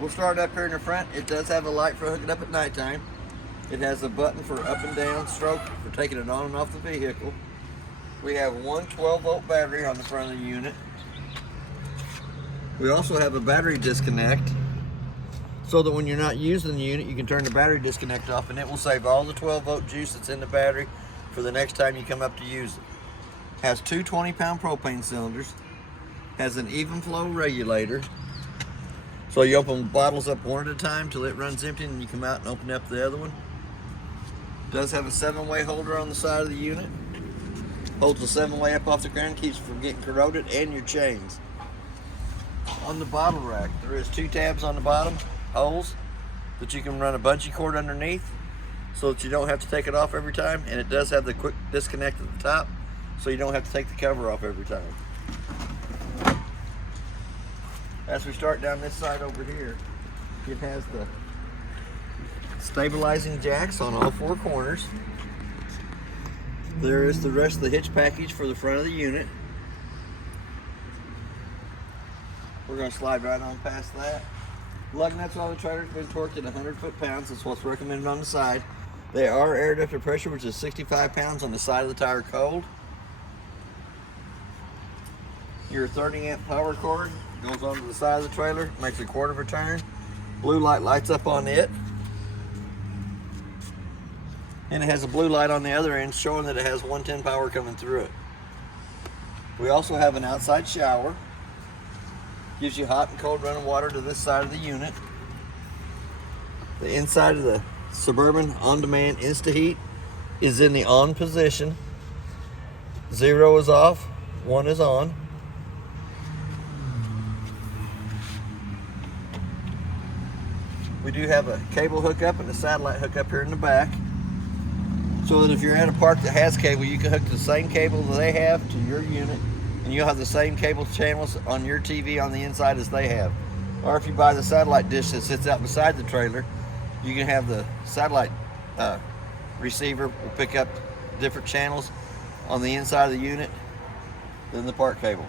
We'll start up here in the front. It does have a light for hooking up at nighttime. It has a button for up and down stroke for taking it on and off the vehicle. We have one 12-volt battery on the front of the unit. We also have a battery disconnect so that when you're not using the unit, you can turn the battery disconnect off and it will save all the 12-volt juice that's in the battery for the next time you come up to use it. Has two 20-pound propane cylinders. Has an even flow regulator. So you open bottles up one at a time till it runs empty and you come out and open up the other one. Does have a 7-way holder on the side of the unit. Holds the 7-way up off the ground, keeps it from getting corroded, and your chains. On the bottle rack, there is 2 tabs on the bottom, holes, that you can run a bungee cord underneath so that you don't have to take it off every time, and it does have the quick disconnect at the top so you don't have to take the cover off every time. As we start down this side over here, it has the stabilizing jacks on all 4 corners. There is the rest of the hitch package for the front of the unit. We're going to slide right on past that. Lug nuts on the trailer has been torqued at 100 foot-pounds. That's what's recommended on the side. They are air ducted pressure, which is 65 pounds on the side of the tire cold. Your 30-amp power cord goes onto the side of the trailer, makes a quarter of a turn. Blue light lights up on it. And it has a blue light on the other end showing that it has 110 power coming through it. We also have an outside shower. Gives you hot and cold running water to this side of the unit. The inside of the Suburban on-demand Insta-Heat is in the on position. 0 is off, 1 is on. We do have a cable hookup and a satellite hookup here in the back, so that if you're at a park that has cable, you can hook the same cable that they have to your unit, and you'll have the same cable channels on your TV on the inside as they have. Or if you buy the satellite dish that sits out beside the trailer, you can have the satellite receiver will pick up different channels on the inside of the unit than the park cable.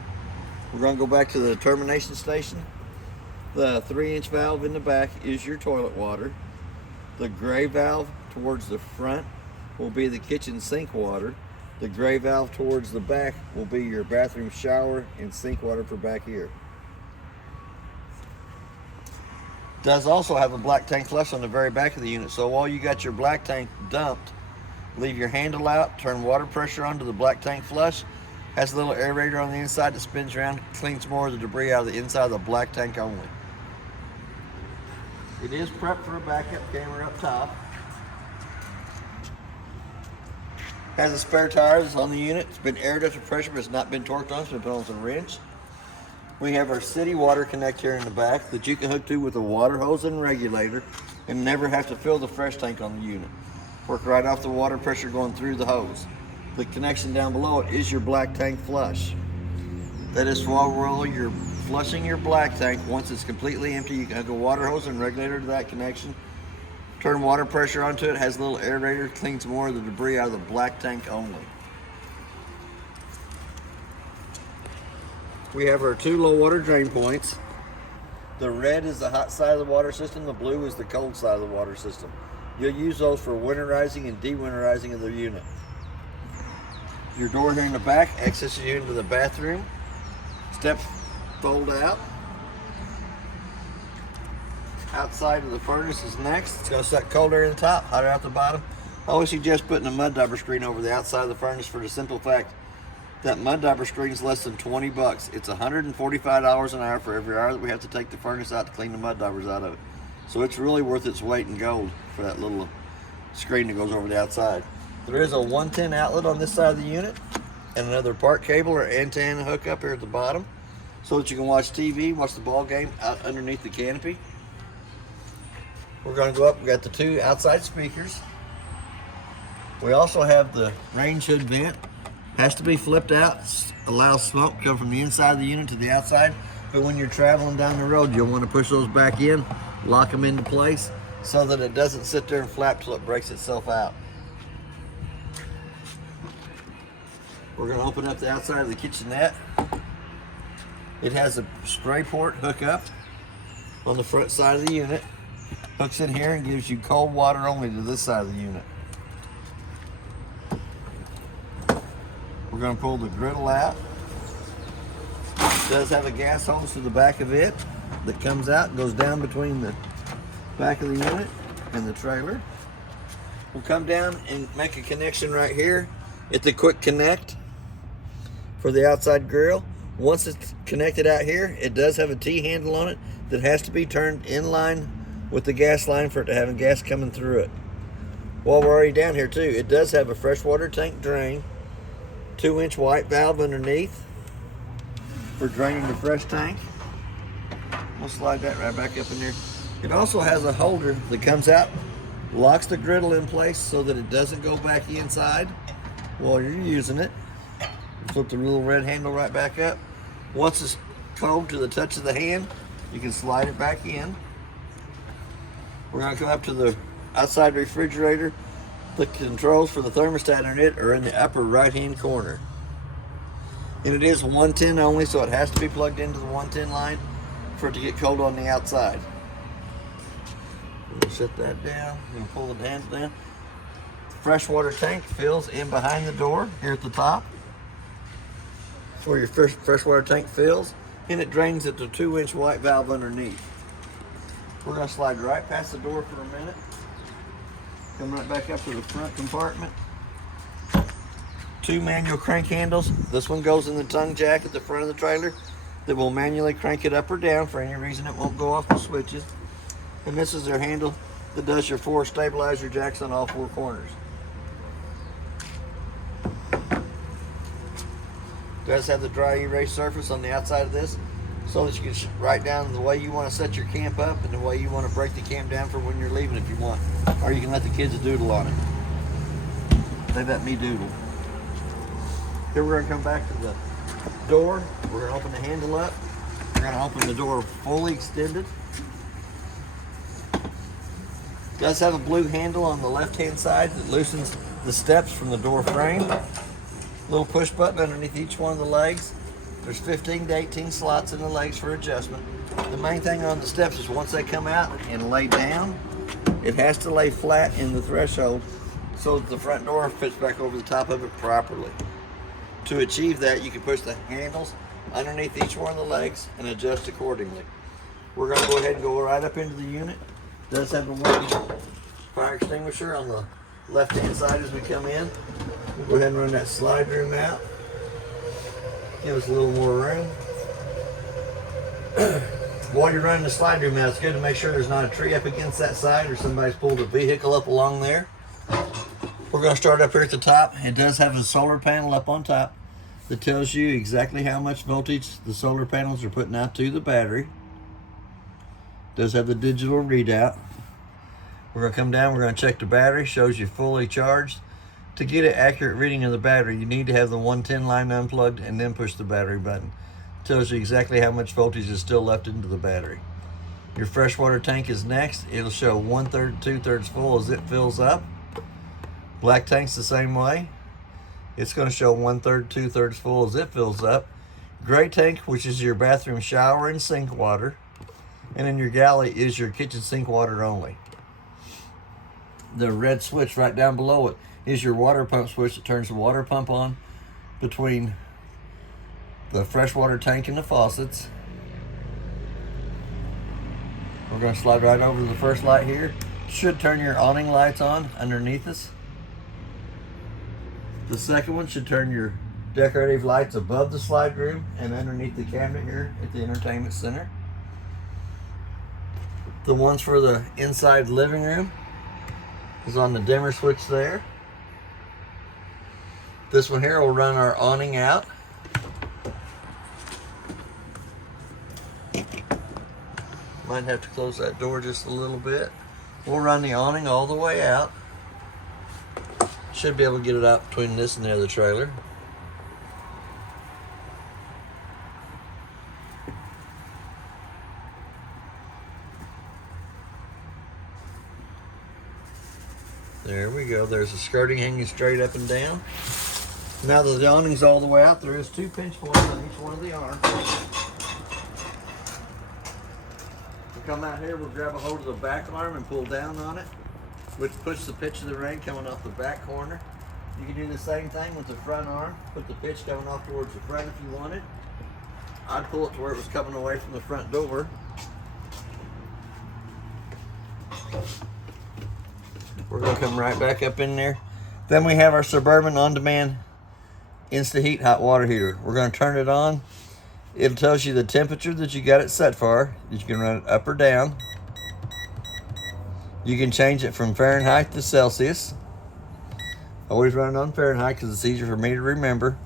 We're going to go back to the termination station. The 3-inch valve in the back is your toilet water. The gray valve towards the front will be the kitchen sink water. The gray valve towards the back will be your bathroom shower and sink water for back here. Does also have a black tank flush on the very back of the unit, so while you got your black tank dumped, leave your handle out, turn water pressure onto the black tank flush. Has a little aerator on the inside that spins around, cleans more of the debris out of the inside of the black tank only. It is prepped for a backup camera up top. Has a spare tire that's on the unit. It's been air ducted pressure, but it's not been torqued on. It's been put on some wrench. We have our city water connect here in the back that you can hook to with a water hose and regulator and never have to fill the fresh tank on the unit. Work right off the water pressure going through the hose. The connection down below it is your black tank flush. That is for while you're flushing your black tank. Once it's completely empty, you can hook a water hose and regulator to that connection. Turn water pressure onto it, has a little aerator, cleans more of the debris out of the black tank only. We have our 2 low water drain points. The red is the hot side of the water system, the blue is the cold side of the water system. You'll use those for winterizing and dewinterizing of the unit. Your door here in the back accesses you into the bathroom. Steps fold out. Outside of the furnace is next. It's going to suck cold air in the top, hot air out the bottom. I always suggest putting a mud dauber screen over the outside of the furnace for the simple fact that mud dauber screen is less than 20 bucks. It's $145 an hour for every hour that we have to take the furnace out to clean the mud daubers out of it. So it's really worth its weight in gold for that little screen that goes over the outside. There is a 110 outlet on this side of the unit and another park cable or antenna hookup here at the bottom so that you can watch TV, watch the ball game out underneath the canopy. We're going to go up. We got the 2 outside speakers. We also have the range hood vent. Has to be flipped out. Allows smoke to come from the inside of the unit to the outside. But when you're traveling down the road, you'll want to push those back in, lock them into place so that it doesn't sit there and flap till it breaks itself out. We're going to open up the outside of the kitchenette. It has a spray port hookup. on the front side of the unit. Hooks in here and gives you cold water only to this side of the unit. We're going to pull the griddle out. It does have a gas hose to the back of it that comes out and goes down between the back of the unit and the trailer. We'll come down and make a connection right here at the quick connect for the outside grill. Once it's connected out here, it does have a T-handle on it that has to be turned in line with the gas line for it to have gas coming through it. While we're already down here too, it does have a freshwater tank drain, 2-inch white valve underneath for draining the fresh tank. We'll slide that right back up in there. It also has a holder that comes out, locks the griddle in place so that it doesn't go back inside while you're using it. Flip the little red handle right back up. Once it's cold to the touch of the hand, you can slide it back in. We're going to come up to the outside refrigerator. The controls for the thermostat on it are in the upper right hand corner. And it is 110 only, so it has to be plugged into the 110 line for it to get cold on the outside. We'll shut that down. We'll pull the handle down. Freshwater tank fills in behind the door here at the top. That's where your freshwater tank fills, and it drains at the 2-inch white valve underneath. We're going to slide right past the door for a minute. Come right back up to the front compartment. 2 manual crank handles. This one goes in the tongue jack at the front of the trailer that will manually crank it up or down. For any reason it won't go off the switches. And this is their handle that does your 4 stabilizer jacks on all 4 corners. It does have the dry erase surface on the outside of this so that you can write down the way you want to set your camp up and the way you want to break the camp down for when you're leaving if you want. Or you can let the kids doodle on it. They let me doodle. Here we're going to come back to the door. We're going to open the handle up. We're going to open the door fully extended. It does have a blue handle on the left-hand side that loosens the steps from the door frame. Little push button underneath each one of the legs. There's 15 to 18 slots in the legs for adjustment. The main thing on the steps is once they come out and lay down, it has to lay flat in the threshold so that the front door fits back over the top of it properly. To achieve that, you can push the handles underneath each one of the legs and adjust accordingly. We're going to go ahead and go right up into the unit. It does have a working fire extinguisher on the left-hand side as we come in. We'll go ahead and run that slide room out. Give us a little more room. While you're running the slide room out, it's good to make sure there's not a tree up against that side or somebody's pulled a vehicle up along there. We're going to start up here at the top. It does have a solar panel up on top that tells you exactly how much voltage the solar panels are putting out to the battery. It does have the digital readout. We're going to come down, we're going to check the battery, shows you fully charged. To get an accurate reading of the battery, you need to have the 110 line unplugged and then push the battery button. It tells you exactly how much voltage is still left into the battery. Your freshwater tank is next. It'll show 1/3, 2/3 full as it fills up. Black tank's the same way. It's going to show 1/3, 2/3 full as it fills up. Gray tank, which is your bathroom shower and sink water. And then your galley is your kitchen sink water only. The red switch right down below it is your water pump switch that turns the water pump on between the freshwater tank and the faucets. We're going to slide right over to the first light here. Should turn your awning lights on underneath us. The second one should turn your decorative lights above the slide room and underneath the cabinet here at the entertainment center. The ones for the inside living room is on the dimmer switch there. This one here will run our awning out. Might have to close that door just a little bit. We'll run the awning all the way out. Should be able to get it out between this and the other trailer. There we go. There's the skirting hanging straight up and down. Now that the awning's all the way out, there is 2 pinch points on each one of the arms. come out here, we'll grab a hold of the back arm and pull down on it, which puts the pitch of the ring coming off the back corner. You can do the same thing with the front arm. Put the pitch coming off towards the front if you wanted. I'd pull it to where it was coming away from the front door. We're going to come right back up in there. Then we have our Suburban on-demand Insta-Heat hot water heater. We're going to turn it on. It tells you the temperature that you got it set for. You can run it up or down. You can change it from Fahrenheit to Celsius. Always run it on Fahrenheit because it's easier for me to remember.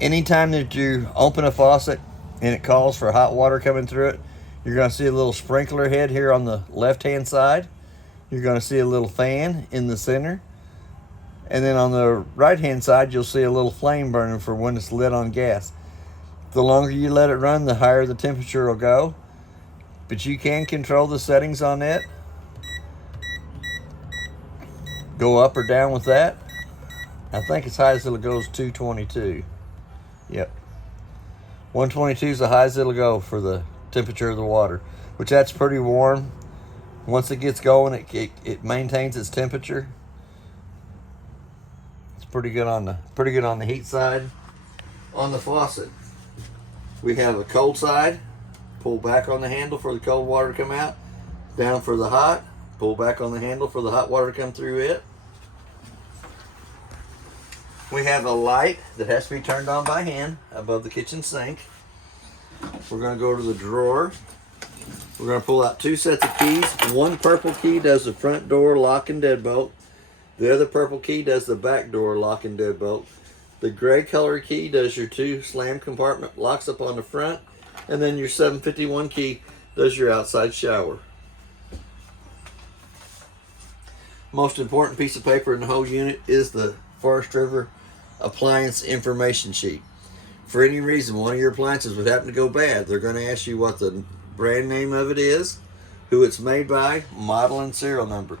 Anytime that you open a faucet and it calls for hot water coming through it, you're going to see a little sprinkler head here on the left-hand side. You're going to see a little fan in the center. And then on the right-hand side, you'll see a little flame burning for when it's lit on gas. The longer you let it run, the higher the temperature will go. But you can control the settings on it. Go up or down with that. I think as high as it'll go is 222. Yep. 122 is the highest it'll go for the temperature of the water, which that's pretty warm. Once it gets going, it maintains its temperature. It's pretty good on the heat side. On the faucet, we have a cold side. Pull back on the handle for the cold water to come out. Down for the hot. Pull back on the handle for the hot water to come through it. We have a light that has to be turned on by hand above the kitchen sink. We're going to go to the drawer. We're going to pull out 2 sets of keys. One purple key does the front door lock and deadbolt. The other purple key does the back door lock and deadbolt. The gray color key does your 2 slam compartment locks up on the front. And then your 751 key does your outside shower. Most important piece of paper in the whole unit is the Forest River appliance information sheet. For any reason one of your appliances would happen to go bad, they're going to ask you what the brand name of it is, who it's made by, model and serial number.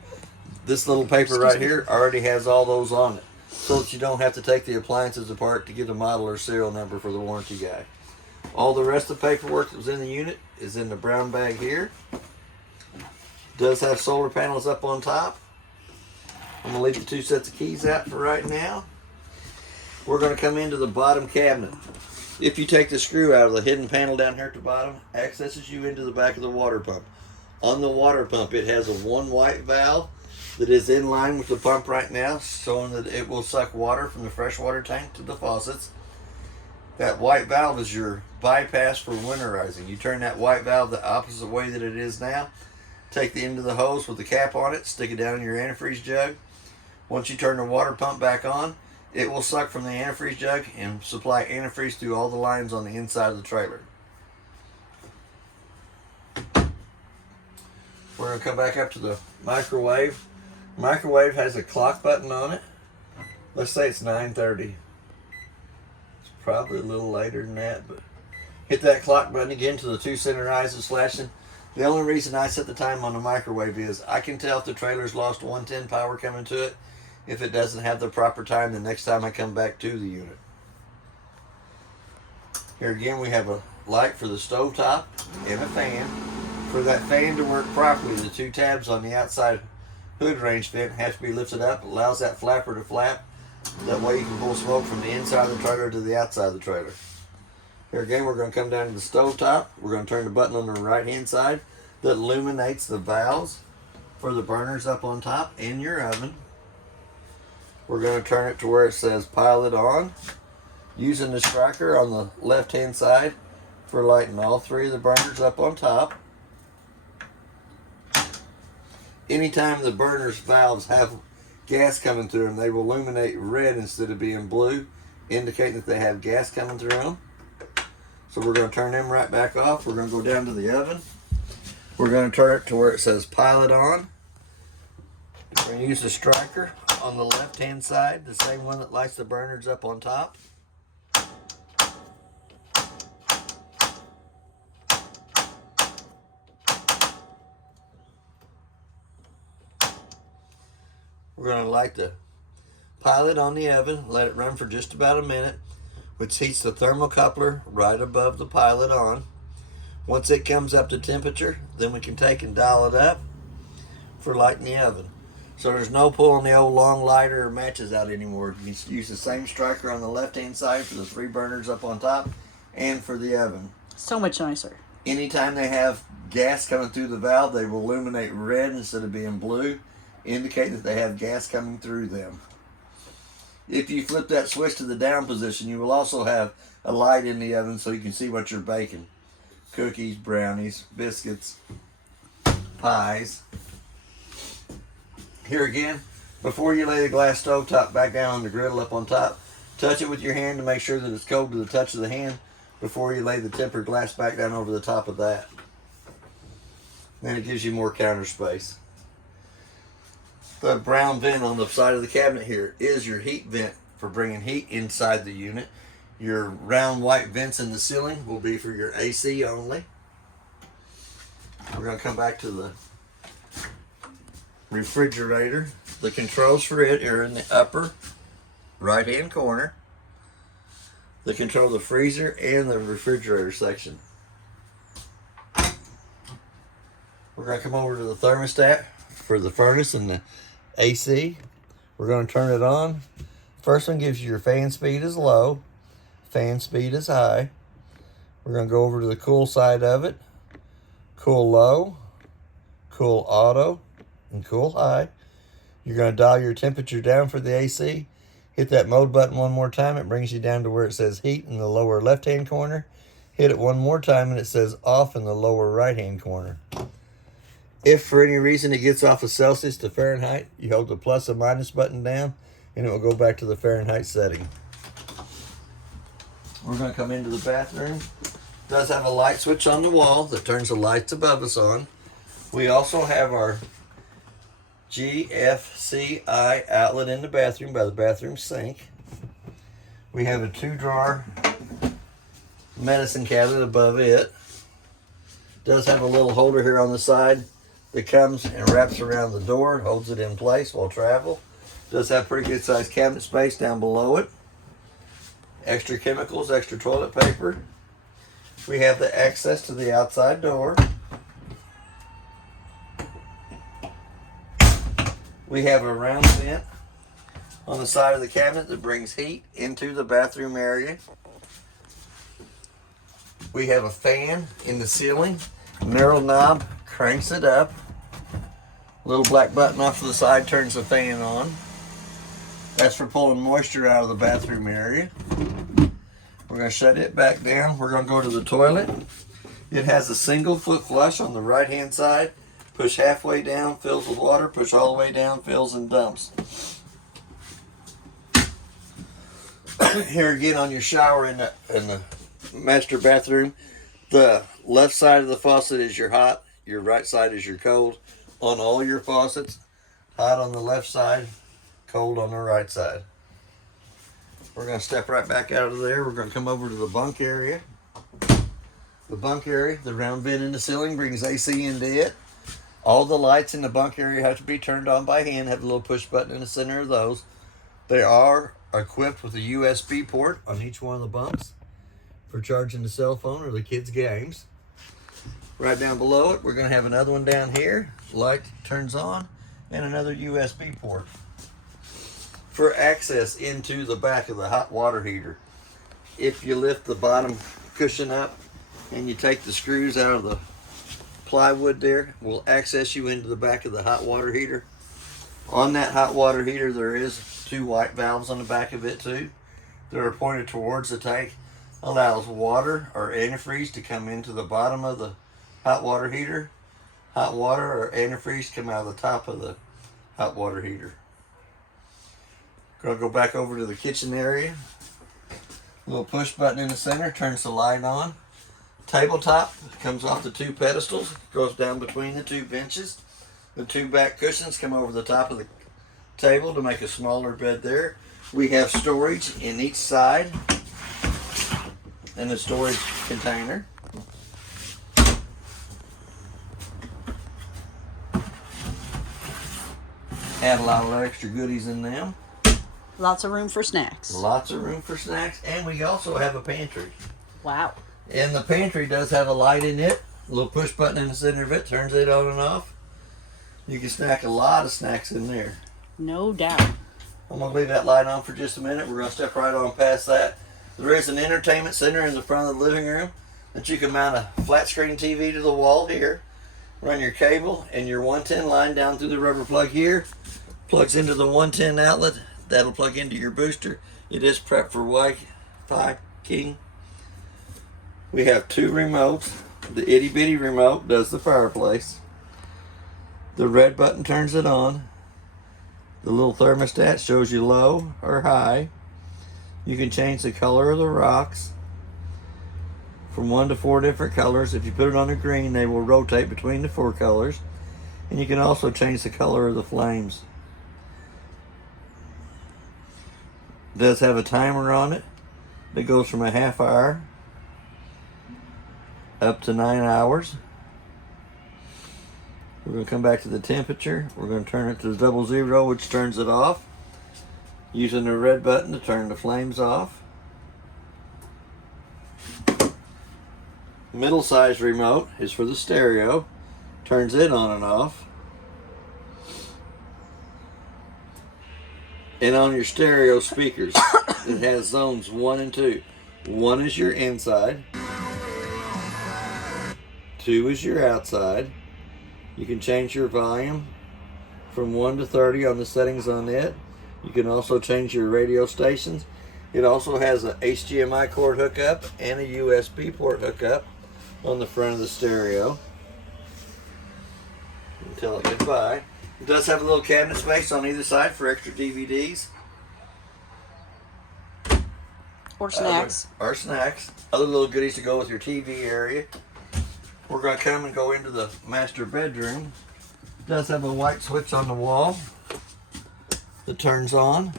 This little paper right here already has all those on it, so that you don't have to take the appliances apart to get a model or serial number for the warranty guy. All the rest of the paperwork that was in the unit is in the brown bag here. Does have solar panels up on top. I'm going to leave the 2 sets of keys out for right now. We're going to come into the bottom cabinet. If you take the screw out of the hidden panel down here at the bottom, accesses you into the back of the water pump. On the water pump, it has a 1 white valve that is in line with the pump right now, showing that it will suck water from the freshwater tank to the faucets. That white valve is your bypass for winterizing. You turn that white valve the opposite way that it is now. Take the end of the hose with the cap on it, stick it down in your antifreeze jug. Once you turn the water pump back on, it will suck from the antifreeze jug and supply antifreeze through all the lines on the inside of the trailer. We're going to come back up to the microwave. Microwave has a clock button on it. Let's say it's 9:30. It's probably a little later than that, but hit that clock button again till the 2 center eyes are flashing. The only reason I set the time on the microwave is I can tell if the trailer's lost 110 power coming to it if it doesn't have the proper time the next time I come back to the unit. Here again we have a light for the stovetop and a fan. For that fan to work properly, the 2 tabs on the outside hood range vent have to be lifted up. It allows that flapper to flap. That way you can pull smoke from the inside of the trailer to the outside of the trailer. Here again we're going to come down to the stovetop. We're going to turn the button on the right hand side that illuminates the valves for the burners up on top in your oven. We're going to turn it to where it says pile it on, using the striker on the left hand side for lighting all 3 of the burners up on top. Anytime the burners valves have gas coming through them, they will illuminate red instead of being blue, indicating that they have gas coming through them. So we're going to turn them right back off. We're going to go down to the oven. We're going to turn it to where it says pile it on. We're going to use the striker on the left hand side, the same one that lights the burners up on top. We're going to light the pilot on the oven, let it run for just about a minute, which heats the thermocoupler right above the pilot on. Once it comes up to temperature, then we can take and dial it up for lighting the oven. So there's no pulling the old long lighter or matches out anymore. You can use the same striker on the left-hand side for the 3 burners up on top and for the oven. So much nicer. Anytime they have gas coming through the valve, they will illuminate red instead of being blue, indicating that they have gas coming through them. If you flip that switch to the down position, you will also have a light in the oven so you can see what you're baking. Cookies, brownies, biscuits, pies. Here again, before you lay the glass stovetop back down on the griddle up on top, touch it with your hand to make sure that it's cold to the touch of the hand before you lay the tempered glass back down over the top of that. Then it gives you more counter space. The brown vent on the side of the cabinet here is your heat vent for bringing heat inside the unit. Your round white vents in the ceiling will be for your AC only. We're going to come back to the refrigerator. The controls for it are in the upper right hand corner. They control the freezer and the refrigerator section. We're going to come over to the thermostat for the furnace and the AC. We're going to turn it on. First one gives you your fan speed is low, fan speed is high. We're going to go over to the cool side of it. Cool low, cool auto, and cool high. You're going to dial your temperature down for the AC. Hit that mode button one more time. It brings you down to where it says heat in the lower left hand corner. Hit it one more time and it says off in the lower right hand corner. If for any reason it gets off of Celsius to Fahrenheit, you hold the plus or minus button down and it will go back to the Fahrenheit setting. We're going to come into the bathroom. It does have a light switch on the wall that turns the lights above us on. We also have our GFCI outlet in the bathroom by the bathroom sink. We have a 2-drawer medicine cabinet above it. It does have a little holder here on the side that comes and wraps around the door, holds it in place while travel. It does have pretty good sized cabinet space down below it. Extra chemicals, extra toilet paper. We have the access to the outside door. We have a round vent on the side of the cabinet that brings heat into the bathroom area. We have a fan in the ceiling. Narrow knob cranks it up. Little black button off to the side turns the fan on. That's for pulling moisture out of the bathroom area. We're going to shut it back down. We're going to go to the toilet. It has a single foot flush on the right hand side. Push halfway down, fills with water. Push all the way down, fills and dumps. Here again on your shower in the master bathroom, the left side of the faucet is your hot, your right side is your cold. On all your faucets, hot on the left side, cold on the right side. We're going to step right back out of there. We're going to come over to the bunk area. The bunk area, the round vent in the ceiling brings AC into it. All the lights in the bunk area have to be turned on by hand, have a little push button in the center of those. They are equipped with a USB port on each one of the bunks for charging the cell phone or the kids' games. Right down below it, we're going to have another one down here. Light turns on, and another USB port for access into the back of the hot water heater. If you lift the bottom cushion up and you take the screws out of the plywood there, will access you into the back of the hot water heater. On that hot water heater, there is 2 white valves on the back of it too. They're pointed towards the tank. Allows water or antifreeze to come into the bottom of the hot water heater. Hot water or antifreeze come out of the top of the hot water heater. Gonna go back over to the kitchen area. Little push button in the center turns the light on. Tabletop comes off the 2 pedestals, goes down between the 2 benches. The 2 back cushions come over the top of the table to make a smaller bed there. We have storage in each side and a storage container. Add a lot of extra goodies in them. Lots of room for snacks. Lots of room for snacks, and we also have a pantry. Wow. And the pantry does have a light in it. A little push button in the center of it, turns it on and off. You can snack a lot of snacks in there. No doubt. I'm going to leave that light on for just a minute. We're going to step right on past that. There is an entertainment center in the front of the living room that you can mount a flat screen TV to the wall here. Run your cable and your 110 line down through the rubber plug here. Plugs into the 110 outlet. That'll plug into your booster. It is prepped for Wi-Fi King. We have two remotes. The itty bitty remote does the fireplace. The red button turns it on. The little thermostat shows you low or high. You can change the color of the rocks from 1 to 4 different colors. If you put it on a green, they will rotate between the 4 colors. And you can also change the color of the flames. It does have a timer on it that goes from a half hour up to 9 hours. We're going to come back to the temperature. We're going to turn it to 00, which turns it off. Using the red button to turn the flames off. Middle size remote is for the stereo. Turns it on and off. And on your stereo speakers, it has zones 1 and 2. 1 is your inside. 2 is your outside. You can change your volume from 1 to 30 on the settings on it. You can also change your radio stations. It also has a HDMI cord hookup and a USB port hookup on the front of the stereo. You can tell it goodbye. It does have a little cabinet space on either side for extra DVDs. Or snacks. Or snacks. Other little goodies to go with your TV area. We're going to come and go into the master bedroom. It does have a white switch on the wall that turns on.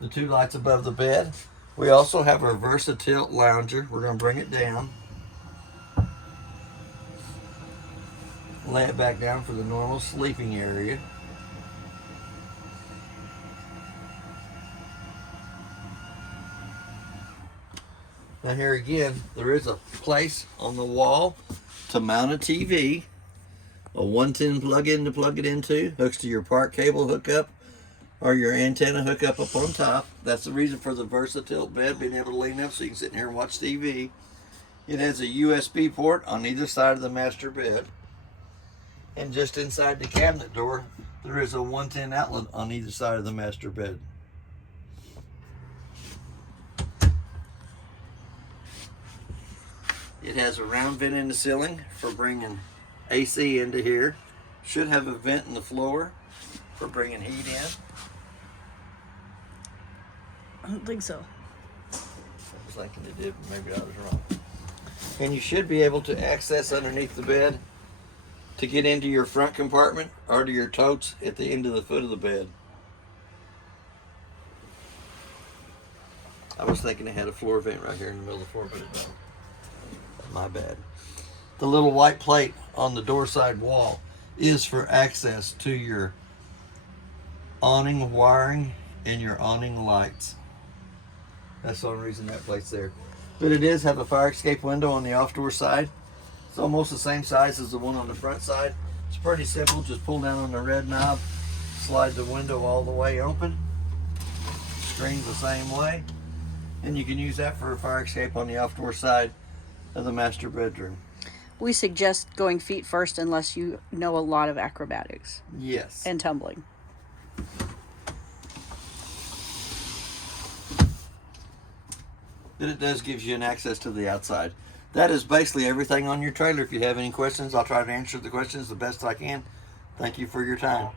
The 2 lights above the bed. We also have a VersaTilt lounger. We're going to bring it down. Lay it back down for the normal sleeping area. Now here again, there is a place on the wall to mount a TV. A 110 plug-in to plug it into. Hooks to your park cable hookup or your antenna hookup up on top. That's the reason for the VersaTilt bed, being able to lean up so you can sit in here and watch TV. It has a USB port on either side of the master bed. And just inside the cabinet door, there is a 110 outlet on either side of the master bed. It has a round vent in the ceiling for bringing AC into here. Should have a vent in the floor for bringing heat in. I don't think so. I was thinking it did, but maybe I was wrong. And you should be able to access underneath the bed to get into your front compartment or to your totes at the end of the foot of the bed. I was thinking it had a floor vent right here in the middle of the floor, but it don't. My bad. The little white plate on the door side wall is for access to your awning wiring and your awning lights. That's the only reason that plate's there. But it does have a fire escape window on the off door side. It's almost the same size as the one on the front side. It's pretty simple. Just pull down on the red knob, slide the window all the way open. Screen's the same way. And you can use that for a fire escape on the off door side of the master bedroom. We suggest going feet first unless you know a lot of acrobatics. Yes. And tumbling. But it does give you an access to the outside. That is basically everything on your trailer. If you have any questions, I'll try to answer the questions the best I can. Thank you for your time.